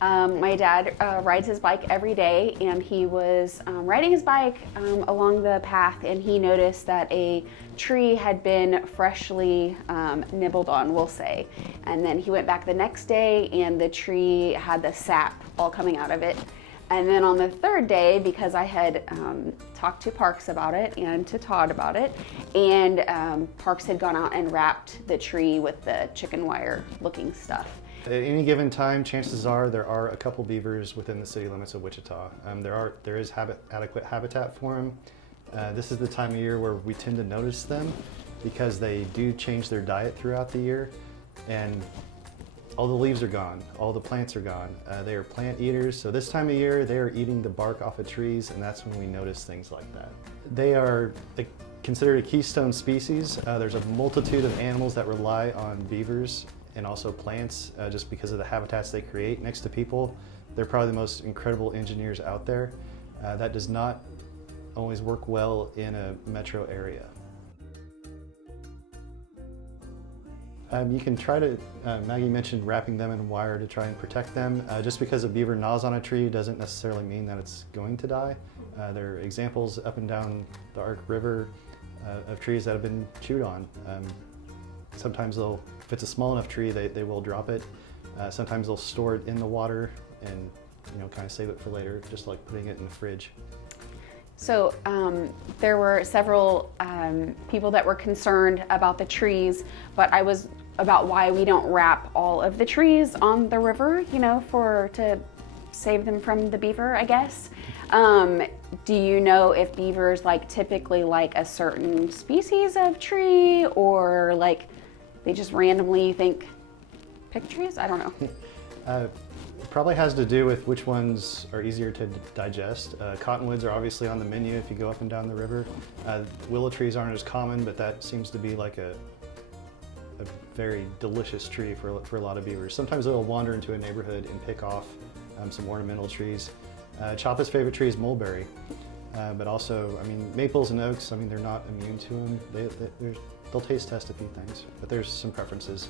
My dad rides his bike every day, and he was riding his bike along the path, and he noticed that a tree had been freshly nibbled on, we'll say. And then he went back the next day, and the tree had the sap all coming out of it. And then on the third day, because I had talked to Parks about it and to Todd about it, and Parks had gone out and wrapped the tree with the chicken wire looking stuff. At any given time, chances are there are a couple beavers within the city limits of Wichita. There is adequate habitat for them. This is the time of year where we tend to notice them because they do change their diet throughout the year, and all the leaves are gone, all the plants are gone. They are plant eaters, so this time of year they are eating the bark off of trees, and that's when we notice things like that. They are considered a keystone species. There's a multitude of animals that rely on beavers and also plants just because of the habitats they create next to people. They're probably the most incredible engineers out there. That does not always work well in a metro area. You can try to, Maggie mentioned wrapping them in wire to try and protect them. Just because a beaver gnaws on a tree doesn't necessarily mean that it's going to die. There are examples up and down the Ark River of trees that have been chewed on. Sometimes if it's a small enough tree, they will drop it. Sometimes they'll store it in the water and kind of save it for later, just like putting it in the fridge. So there were several people that were concerned about the trees, but I was about why we don't wrap all of the trees on the river, to save them from the beaver, I guess. Do you know if beavers typically like a certain species of tree, or they just randomly pick trees? I don't know. It probably has to do with which ones are easier to digest. Cottonwoods are obviously on the menu if you go up and down the river. Willow trees aren't as common, but that seems to be a very delicious tree for a lot of beavers. Sometimes they'll wander into a neighborhood and pick off some ornamental trees. Choppa's favorite tree is mulberry, but also, maples and oaks, they're not immune to them. They'll taste test a few things, but there's some preferences.